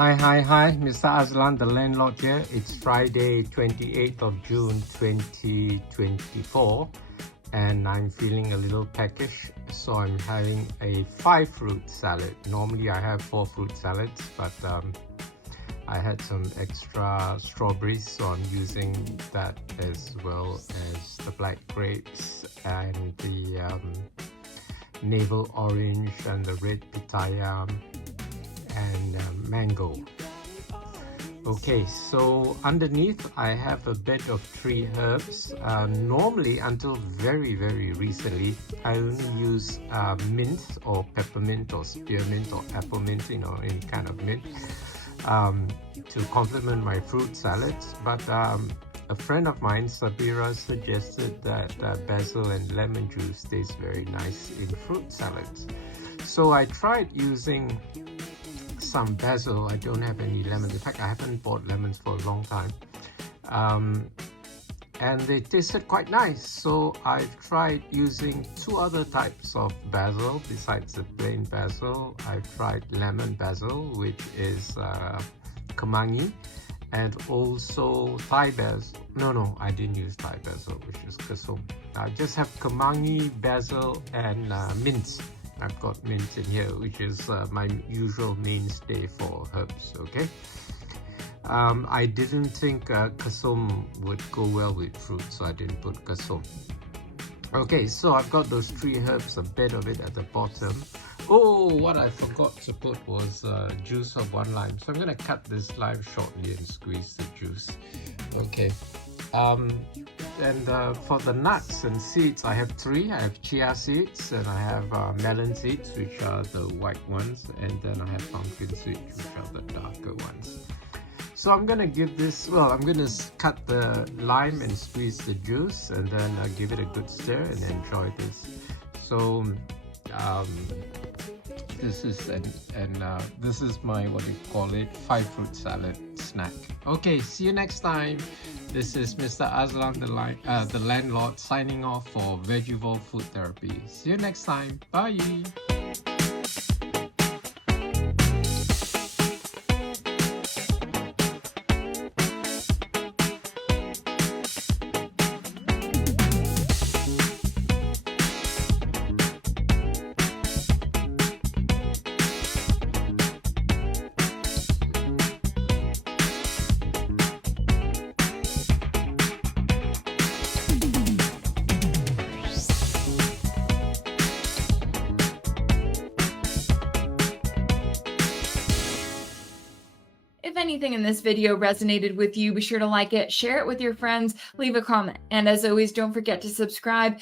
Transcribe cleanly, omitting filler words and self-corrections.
Hi, Mr. Azlan, the landlord here. It's Friday, 28th of June, 2024, and I'm feeling a little peckish, so I'm having a 5-fruit salad. Normally I have 4 fruit salads, but I had some extra strawberries, so I'm using that as well as the black grapes and the Navel Orange and the red Pitaya and mango. Okay, so underneath I have a bed of 3 herbs. Normally, until very recently, I only use mint or peppermint or spearmint or apple mint, you know, any kind of mint to complement my fruit salads. But a friend of mine, Sabira, suggested that basil and lemon juice tastes very nice in fruit salads. So I tried using some basil. I don't have any lemons. In fact, I haven't bought lemons for a long time. And they tasted quite nice. So I've tried using 2 other types of basil besides the plain basil. I've tried lemon basil, which is Kemangi, and also Thai basil. No, I didn't use Thai basil, which is kasum. I just have Kemangi, basil, and mint. I've got mint in here, which is my usual mainstay for herbs. Okay. I didn't think kasum would go well with fruit, so I didn't put kasum. Okay, so I've got those 3 herbs, a bit of it at the bottom. Oh, what I forgot to put was juice of 1 lime. So I'm going to cut this lime shortly and squeeze the juice. Okay. And for the nuts and seeds, I have 3. I have Chia Seeds, and I have Melon Seeds, which are the white ones, and then I have pumpkin seeds, which are the darker ones. So I'm gonna give this, well, I'm gonna cut the lime and squeeze the juice, and then give it a good stir and enjoy this. So this is this is my, what do you call it, 5-fruit salad snack. Okay, see you next time. This is Mr. Azlan, the landlord, signing off for Vegivore Food Therapy. See you next time. Bye. If anything in this video resonated with you, be sure to like it, share it with your friends, leave a comment, and as always, don't forget to subscribe.